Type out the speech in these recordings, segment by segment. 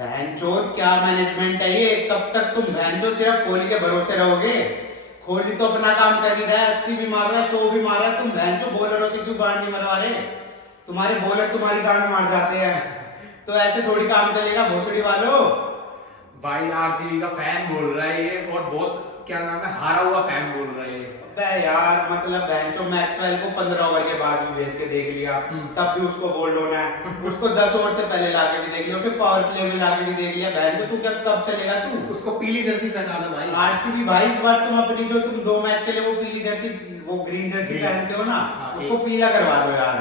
बहनचोद क्या मैनेजमेंट है ये? कब तक तुम बहनचोद सिर्फ कोहली के भरोसे रहोगे? कोहली तो अपना काम कर ही रहा है, 80 भी मार रहा है, 100 भी मार रहा है। तुम बहनचोद बॉलरों से क्यों गांड नहीं मरवा रहे? तुम्हारे बॉलर तुम्हारी गांड मार जाते हैं, तो ऐसे थोड़ी काम चलेगा भोसड़ी वालों। भाई आरसीबी का फैन बोल रहा है ये, और बहुत क्या नाम है, हारा हुआ फैन बोल रहा है ये। अबे यार मतलब बेंचो मैक्सवेल को 15 ओवर के बाद भी भेज के देख लिया, तब भी उसको बोल्ड होना है। उसको 10 ओवर से पहले लाके भी देख लिया, उसे पावर प्ले में लाके भी देख लिया। बेंचो तू क्या कब चलेगा तू? उसको पीली जर्सी पहना दो भाई। आरसीबी भाई इस बार तुम अपनी जो तुम 2 मैच के लिए वो पीली जर्सी, वो ग्रीन जर्सी पहनते हो ना, उसको पीला करवा दो यार।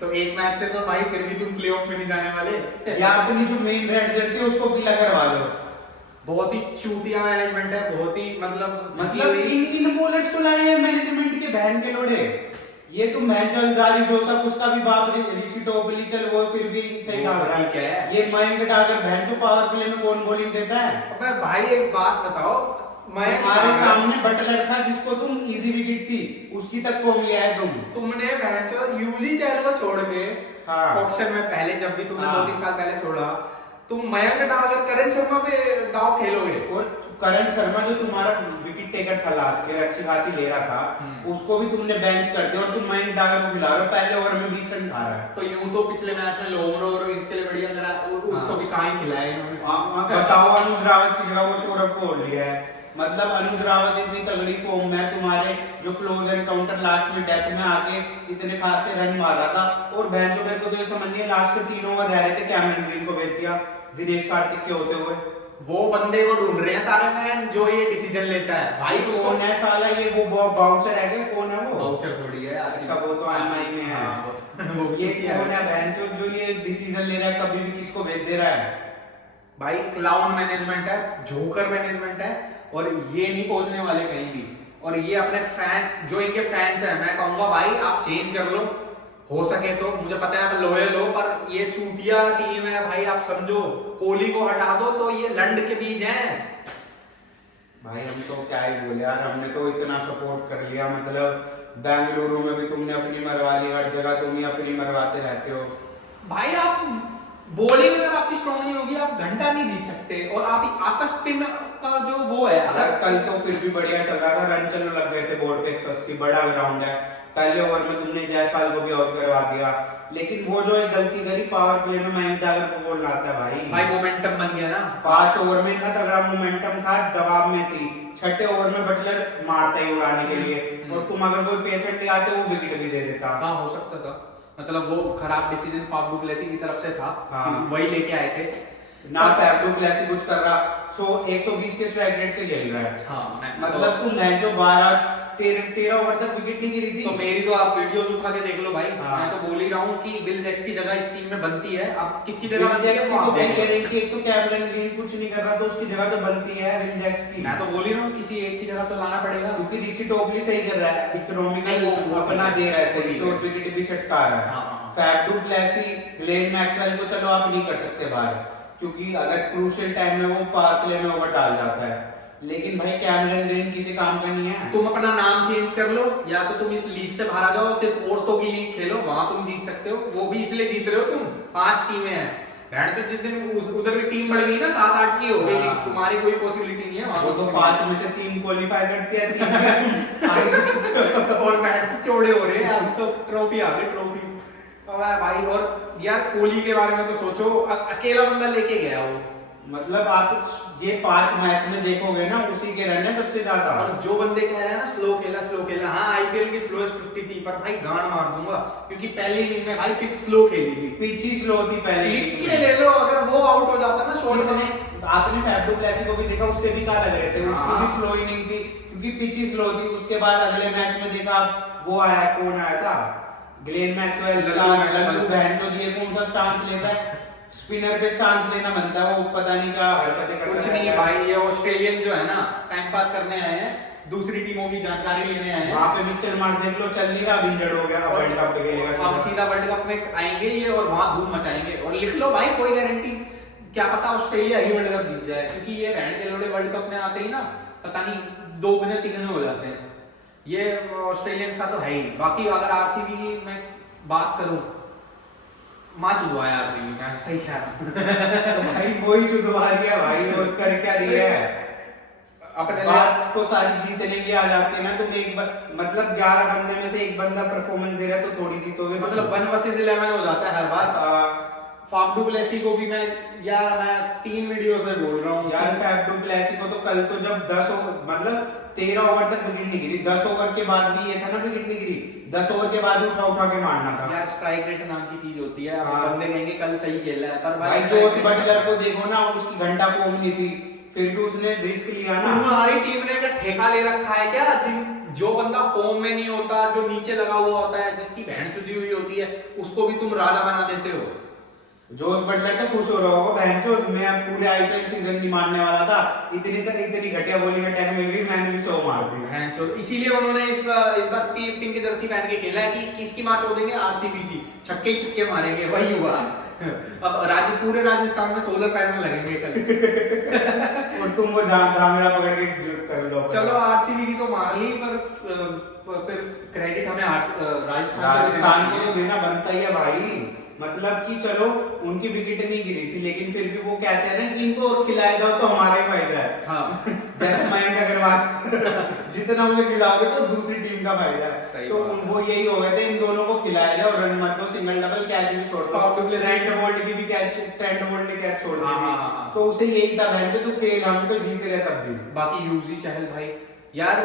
तो एक मैच से तो भाई फिर भी तुम प्लेऑफ में नहीं जाने वाले। या अपनी जो मेन रेड जर्सी है उसको पीला करवा दो। बहुत ही चूतिया मैनेजमेंट है, बहुत ही मतलब इन बॉलर्स को लाए हैं मैनेजमेंट के बहन के लोड़े। ये तुम मैच अलजारी जोसफ, उसका भी बाप रिची टोपली, चल वो फिर भी सही डाल रहा है। ये मयंक डागर बहन जो पावर प्ले में कौन बॉलिंग देता है? अबे भाई एक बात बताओ, हमारे सामने बटलर था जिसको तुम इजी विकेट थी उसकी तक फॉर्म लिया है तुमने यूजी चैनल को छोड़ के ऑक्शन में पहले जब भी तुमने 2-3 साल पहले छोड़ा, तुम मयंक डागर करण शर्मा पे दाव खेलोगे। और करण शर्मा जो तुम्हारा विकेट टेकर था लास्ट ईयर, अच्छी खासी ले रहा था, उसको भी तुमने बेंच कर दिया और तुम मयंक डागर को खिला रहे हो, पहले ओवर में 20 रन खा रहा है। तो यूं तो पिछले मैच में लोवर और इसके लिए बढ़िया लगा, उसको भी कहां ही खिलाया इन्होंने। बताओ अनुज रावत की जगह वो सौरभ को लिया है। मतलब अनुज रावत इतनी तगड़ी फॉर्म में, तुम्हारे जो क्लोज एनकाउंटर लास्ट में डेथ में आके इतने खासे रन मार रहा था, और बेंचो मेरे को तो ये समझ नहीं है, लास्ट के 3 ओवर रह रहे थे, कैमरन ग्रीन को भेज दिया दिनेश कार्तिक के होते हुए। वो बंदे को ढूंढ रहे हैं सारे फैन जो ये डिसीजन लेता है। भाई कौन है साला ये? वो बाउंसर है क्या? कौन है वो? बाउंसर थोड़ी है। अच्छा वो तो एमआई में है। ये कौन है बेंचो जो ये डिसीजन ले रहा है, कभी भी किसको भेज दे रहा है? भाई क्लाउन मैनेजमेंट है, जोकर मैनेजमेंट है, और ये नहीं पहुंचने वाले कहीं भी। और ये अपने फैन, जो इनके फैंस हैं, मैं कहूंगा भाई आप चेंज कर लो, हो सके तो। मुझे पता है लॉयल हो, पर ये चूतिया टीम है भाई, आप समझो। कोहली को हटा दो तो ये लंड के बीज हैं भाई। हम तो क्या ही बोले यार, हमने तो इतना सपोर्ट कर लिया, मतलब बेंगलुरु में भी तुमने अपनी मरवा ली, हर जगह तुम ही अपनी मरवाते रहते हो भाई। आप बॉलिंग अगर आपकी स्ट्रॉन्ग नहीं होगी, आप घंटा नहीं जीत सकते। और आपका स्पिन का जो वो है, अगर कल तो फिर भी बढ़िया चल रहा था, रन चलने लग गए थे बोर्ड पे 180, बड़ा ग्राउंड है। पहले ओवर में तुमने जायसवाल को भी आउट करवा दिया, लेकिन वो जो एक गलती करी पावर प्ले में, मयंक डागर को बोल लाता है भाई मोमेंटम बन गया ना। 5 ओवर में इतना तगड़ा मोमेंटम था, दबाव में थी। 6ठे ओवर में बटलर मारता ही उड़ाने के लिए, और तुम अगर कोई पेशेंट नहीं आते वो विकेट भी दे देता। हाँ हो सकता था, मतलब वो खराब डिसीजन फाफ डू प्लेसी की तरफ से था। वही लेके आए थे ना, फाफ डू प्लेसी कुछ कर रहा, 120 के स्ट्राइक रेट से खेल रहा है। मतलब तुम मैच जो 12-13 ओवर तक विकेट नहीं गिरी थी। तो मेरी तो आप वीडियोस उठा के देख लो भाई। मैं तो बोल ही रहा हूँ कि विल जैक्स की जगह इस टीम में बनती है। अब किसकी जगह बनती है? गारंटी एक तो कैमरन ग्रीन कुछ नहीं कर रहा, तो उसकी जगह तो बनती है विल जैक्स की। मैं तो बोल ही रहा हूँ किसी एक की जगह तो लाना पड़ेगा, क्योंकि रिची टोपली सही कर रहा है, इकोनॉमिकल वो अपना दे रहा है, सही शॉर्ट विकेट भी छटका रहा है। Faf du Plessis, Glenn Maxwell को चलो आप नहीं कर सकते बाहर, क्योंकि अगर क्रूशियल टाइम में वो पावर प्ले में ओवर डाल जाता है, लेकिन भाई कैमरन ग्रीन किसी काम का नहीं है। तुम अपना नाम चेंज कर लो, या तो तुम इस लीग से बाहर आ जाओ, सिर्फ औरतों की लीग खेलो, वहां तुम जीत सकते हो। वो भी इसलिए जीत रहे हो तुम, 5 टीमें हैं। तो जिस दिन उधर की टीम बढ़ गई ना, 7-8 की हो गई लीग, तुम्हारी कोई पॉसिबिलिटी नहीं है वहां। वो तो 5 में से 3 क्वालीफाई करते हैं, 3 में और मैच से चौड़े हो रहे हैं। अब तो ट्रॉफी आ गई, ट्रॉफी भाई। और यार कोहली के बारे में तो सोचो, अकेला बंदा लेके गया वो। मतलब आप ये 5 मैच में देखोगे ना, उसी के रन है सबसे ज्यादा। और जो बंदे कह रहे हैं ना स्लो खेला, हाँ आईपीएल की स्लोएस्ट 50 थी, पर भाई गांड मार दूंगा, क्योंकि पहली इनिंग में भाई पिच स्लो खेली थी, पिच ही स्लो थी पहले। लिख के ले लो, अगर वो आउट हो जाता ना शॉर्ट में। आपने फाफ डू प्लेसी को भी देखा, उससे भी कहा लग रहे थे, उसकी भी स्लो इनिंग थी, क्योंकि पिच ही स्लो थी। उसके बाद अगले मैच में देखा वो आया, कौन आया था? Glenn Maxwell. लल्लू बहन जो ये कौन सा स्टांस लेता है, स्पिनर पे स्टांस लेना बनता है, वो पता नहीं क्या हरकतें करता है। कुछ नहीं है भाई, ये ऑस्ट्रेलियन जो है ना, टाइम पास करने आए हैं, दूसरी टीमों की जानकारी लेने आए हैं। वहां पे मिचेल मार्श देख लो, चल नहीं रहा, इंजर्ड हो गया, वर्ल्ड कप पे खेलेगा, अब सीधा वर्ल्ड कप में आएंगे ये, और वहां धूम मचाएंगे। और लिख लो भाई, कोई गारंटी, क्या पता ऑस्ट्रेलिया ही वर्ल्ड कप जीत जाए, क्योंकि ये बहन के लोड़े वर्ल्ड कप में आते ही ना, पता नहीं 2 गुने 3 गुने हो जाते हैं। ये ऑस्ट्रेलियंस का तो है ही। बाकी अगर आरसीबी की मैं बात करूं, माँ चुदवाया आरसीबी का, सही कह रहा हूँ। तो भाई वही चुदवा रही है भाई, और कर क्या रही है। अपने बात तो सारी जीत लेंगे आ जाते हैं ना, तुम एक मतलब 11 बंदे में से एक बंदा परफॉर्मेंस दे रहा है तो थोड़ी जीतोगे। मतलब 1 वर्सेस 11 हो जाता है हर बार। फाफ डू प्लेसी को भी मैं 3 वीडियो से बोल रहा हूँ यार फाफ डू प्लेसी को तो कल तो जब 10 ओवर मतलब 13 ओवर तक विकेट नहीं गिरी, 10 ओवर के बाद भी ये था ना विकेट नहीं गिरी, 10 ओवर के बाद उठा उठा के मारना था यार। स्ट्राइक रेट नाम की चीज होती है, हाँ। बंदे कहेंगे कल सही खेला है, पर भाई जोस बटलर को देखो ना, उसकी घंटा फॉर्म नहीं थी, फिर भी उसने रिस्क लिया ना। तुम्हारी टीम ने क्या ठेका ले रखा है क्या? जो बंदा फॉर्म में नहीं होता, जो नीचे लगा हुआ होता है, जिसकी बहन चुदी हुई होती है, उसको भी तुम राजा बना देते हो। जोस बटलर तो खुश हो रहा होगा, बहन चोद मैं पूरे आईपीएल सीजन नहीं मानने वाला था, इतनी घटिया बॉलिंग अटैक मिल गई, मैंने भी 100 मार दी बहन चोद। इसीलिए उन्होंने इस बार पिंक की जर्सी पहन के खेला है कि किसकी मैच हो देंगे, आरसीबी की, छक्के ही छक्के मारेंगे, वही हुआ। अब पूरे राजस्थान में सोलर पैनल लगेंगे कल। और तुम वो झांगड़ा पकड़ के कर लो। चलो आरसीबी की तो मार ली, पर फिर क्रेडिट हमें राजस्थान को तो देना बनता ही है भाई। मतलब कि चलो उनकी विकेट नहीं गिरी थी, लेकिन फिर भी वो कहते हैं ना कि इनको और खिलाया जाओ तो हमारा ही फायदा है। हाँ। जैसे मयंक अग्रवाल जितना उसे खिलाओगे तो दूसरी टीम का फायदा है। तो वो यही हो गए थे, इन दोनों को खिलाया जाओ, रन मत दो, सिंगल डबल कैच भी छोड़ दो। ट्रेंट बोल्ट की भी कैच, ट्रेंट बोल्ट ने कैच छोड़ दी थी, तो उसे यही था बहन तू खेल, हम तो जीते रहे तब भी। बाकी यूजी चहल भाई यार,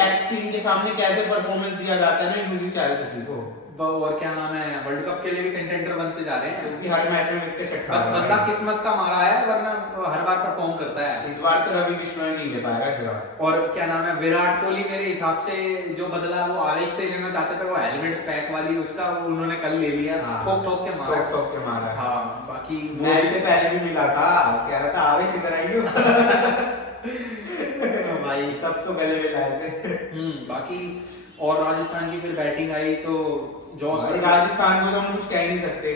एक्स टीम के सामने कैसे परफॉर्मेंस दिया जाता है ना यूजी चहल किसी को, और क्या नाम है, वर्ल्ड कप के लिए भी कंटेंडर बनते जा रहे हैं, क्योंकि हर मैच में विकेट छटका बस बंदा किस्मत का मारा है, वरना हर बार परफॉर्म करता है। इस बार तो रवि बिश्नोई नहीं ले पाएगा जवाब। और क्या नाम है, विराट कोहली मेरे हिसाब से जो बदला वो आवेश से लेना चाहते थे, वो हेलमेट पैक वाली उसका उन्होंने कल ले लिया, ठोक के मारा। हाँ, बाकी मैच से पहले भी मिला था, कह रहा था आवेश इधर आइए भाई, तब तो गले में लाए थे। बाकी और राजस्थान की फिर बैटिंग आई तो राजस्थान को तो हम कुछ कह ही नहीं सकते,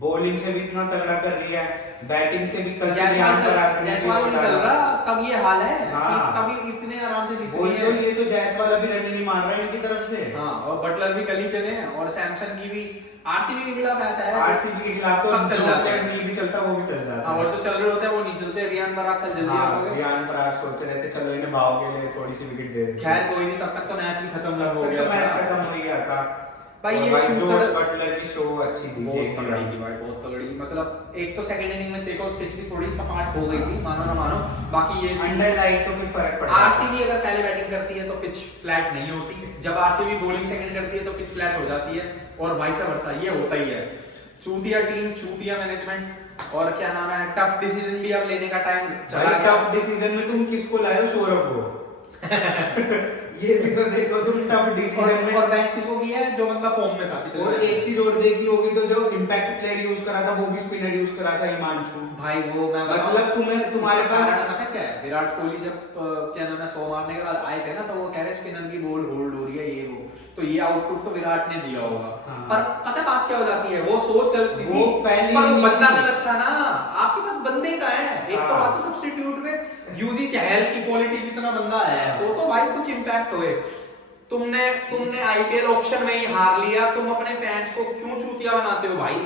बॉलिंग से भी इतना तगड़ा कर रही है, बैटिंग से भी कल जायसवाल नहीं चल रहा, तब ये हाल है हाँ। कि तभी इतने आराम से जीत रही है। ये तो जायसवाल अभी रन नहीं मार रहा है इनकी तरफ से। हाँ, और बटलर भी कल ही चले हैं, और सैमसन की भी। आरसीबी के खिलाफ ऐसा है, आरसीबी के खिलाफ तो सब चल जाते हैं, नहीं भी चलता वो भी चल जाता है, और जो चल रहे होते हैं वो नहीं चलते। रियान पराग कल जल्दी आ गए, रियान पराग सोच रहे थे चलो इन्हें भाव के लिए थोड़ी सी विकेट दे दें, खैर कोई नहीं, तब तक तो मैच भी खत्म हो गया, मैच खत्म हो गया था भाई। ये जोस बटलर की शो अच्छी थी, बहुत तगड़ी थी भाई, बहुत तगड़ी। मतलब एक तो सेकंड इनिंग में देखो पिच भी थोड़ी सपाट हो गई थी, मानो ना मानो, बाकी ये अंडर लाइट तो फिर फर्क पड़ता है। आरसीबी अगर पहले बैटिंग करती है तो पिच फ्लैट नहीं होती, जब आरसीबी बॉलिंग सेकंड करती है तो पिच फ्लैट हो जाती है, और वाइस वर्सा, ये होता ही है। चूतिया टीम, चूतिया मैनेजमेंट, और क्या नाम है, टफ डिसीजन भी अब लेने का टाइम चला गया। टफ डिसीजन में तुम किसको लाए हो? सौरभ को ये भी तो देखो तुम, टफ डिसीजन में। और बेंच किसको किया है? जो बंदा फॉर्म में था पिछले। और एक चीज और देखी होगी तो जो इंपैक्ट प्लेयर यूज करा था वो भी स्पिनर यूज करा था, हिमांशु भाई। वो मैं मतलब तुम्हारे पास पता क्या है, विराट कोहली जब क्या नाम है 100 मारने के बाद आए थे ना, तो वो कह रहे स्पिनर की बॉल होल्ड हो रही है, ये वो, तो ये आउटपुट तो विराट ने दिया होगा। हाँ। पर पता बात क्या हो जाती है, वो सोच गलत थी, वो पहले पर ही बंदा गलत था ना। आपके पास बंदे का है, एक तो बात तो सब्स्टिट्यूट में यूजी चहल की क्वालिटी जितना बंदा है, तो भाई कुछ इंपैक्ट होए। तुमने आईपीएल ऑक्शन में ही हार लिया, तुम अपने फैंस को क्यों चूतिया बनाते हो भाई?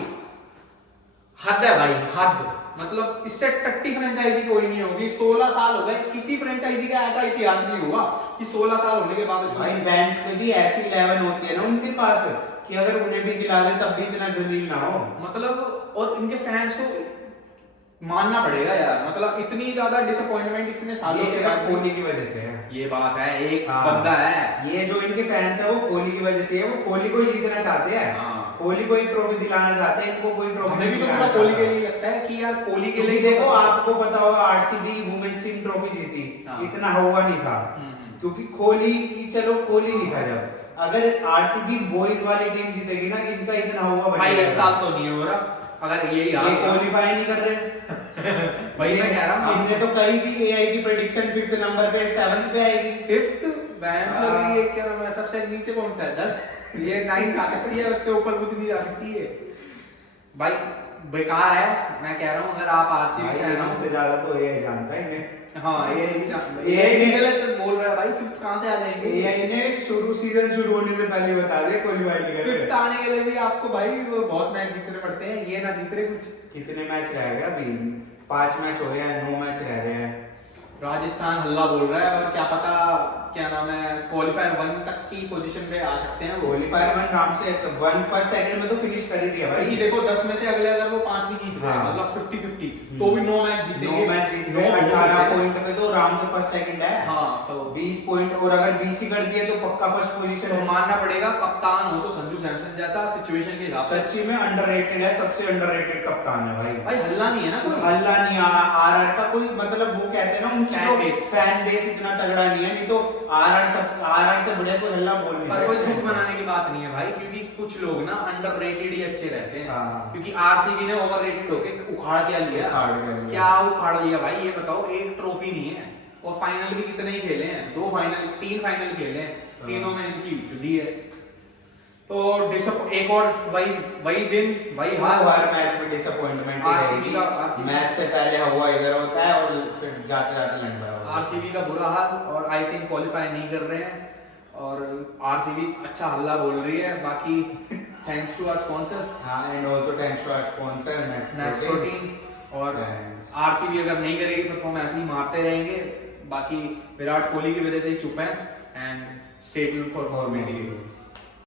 हद है भाई, हद। मतलब इससे टट्टी फ्रेंचाइजी कोई नहीं होगी। 16 साल हो गए, किसी फ्रेंचाइजी का ऐसा इतिहास नहीं हुआ कि 16 साल होने के बावजूद। भाई बेंच में भी ऐसी 11 होती है ना उनके पास कि अगर उन्हें भी खिला दे तब भी इतना जलील ना हो। मतलब और इनके फैंस को मानना पड़ेगा यार, मतलब इतनी ज्यादा डिसअपॉइंटमेंट इतने सालों से कोहली की वजह से है। ये बात है, एक बंदा है, ये जो इनके फैंस है वो कोहली की वजह से है, वो कोहली को ही जीतना चाहते हैं, कोहली को ही ट्रॉफी दिलाना चाहते हैं, इनको कोई ट्रॉफी हमें भी तो पूरा कोहली के लिए लगता है कि यार कोहली के लिए। देखो आपको पता होगा आरसीबी वुमेन्स टीम ट्रॉफी जीती, इतना हुआ नहीं था क्योंकि कोहली की, चलो कोहली नहीं था जब, अगर आरसीबी बॉयज वाली टीम जीतेगी ना, इनका इतना हुआ भाई इस साल तो नहीं हो रहा, अगर यही क्वालीफाई नहीं कर रहे भाई। मैं कह रहा हूं हमने तो कही थी एआई की प्रेडिक्शन 5th नंबर पे 7th पे आएगी। 5th बैंड वाली ये क्या नाम है, सबसे नीचे कौन सा है? 10, ये 9 आ सकती है, उससे ऊपर कुछ नहीं जा सकती है भाई। बेकार है। मैं कह रहा हूँ अगर आप आरसीबी फैन हो हमसे ज्यादा तो ये जानता है इन्हें। हाँ ये भी जानता है, ये भी गलत बोल रहा है भाई, फिफ्थ कहाँ से आ जाएंगे? एआई ने सीजन शुरू होने से पहले बता दिया क्वालीफाई नहीं कर फिफ्थ आने के लिए भी आपको भाई वो बहुत मैच जीतने पड़ते हैं, ये ना जीत रहे कुछ। कितने मैच रह गए अभी? 5 मैच हो गए हैं, 9 मैच रह रहे हैं। राजस्थान हल्ला बोल रहा है और क्या पता क्या नाम है क्वालिफायर 1 तक की पोजीशन पे आ सकते हैं वो। क्वालीफायर 1 नाम से 1 फर्स्ट सेकंड में तो फिनिश कर ही दिया भाई। क्योंकि देखो 10 में से अगले अगर वो 5 भी जीत रहे हैं, हाँ। मतलब 50-50 तो भी 9 मैच जीतेंगे। 9 मैच जीत गए, 18 पॉइंट पे तो आराम से फर्स्ट सेकंड है। हाँ तो 20 पॉइंट, और अगर 20 ही कर दिए तो पक्का फर्स्ट पोजीशन तो है। मानना पड़ेगा कप्तान हो तो संजू सैमसन जैसा सिचुएशन के हिसाब से। सच्ची में अंडररेटेड है, सबसे अंडररेटेड कप्तान है भाई। भाई हल्ला नहीं है ना कोई। हल्ला नहीं, आरआर का कोई मतलब वो कहते हैं ना उनकी Fan जो base। फैन बेस इतना तगड़ा नहीं है, नहीं तो आरआर से बढ़िया कोई हल्ला बोल नहीं पर कोई सकते। दुख मनाने की बात नहीं है भाई, क्योंकि कुछ लोग ना अंडररेटेड ही अच्छे रहते हैं। हाँ। क्योंकि आरसीबी ने ओवररेटेड होके उखाड़ क्या लिया? उखाड़ क्या लिया। क्या उखाड़ लिया भाई ये बताओ? एक ट्रॉफी नहीं है, और फाइनल भी कितने ही खेले हैं, 2 फाइनल 3 फाइनल खेले हैं, तीनों में इनकी जुदी है। तो एक और वही दिन वही हाल। हर मैच में डिसअपॉइंटमेंट आरसीबी का मैच से पहले हुआ इधर होता है और फिर जाते जाते लंबा होता है। आरसीबी का बुरा हाल, और आई थिंक क्वालिफाई नहीं कर रहे हैं, और आरसीबी अच्छा हल्ला बोल रही है। बाकी थैंक्स टू आवर स्पॉन्सर, हाँ, and also thanks to our sponsor Max Protein. और आरसीबी अगर नहीं करेगी परफॉर्म, ऐसे ही मारते रहेंगे। बाकी विराट कोहली की वजह से ही चुप है। And stay tuned for more videos.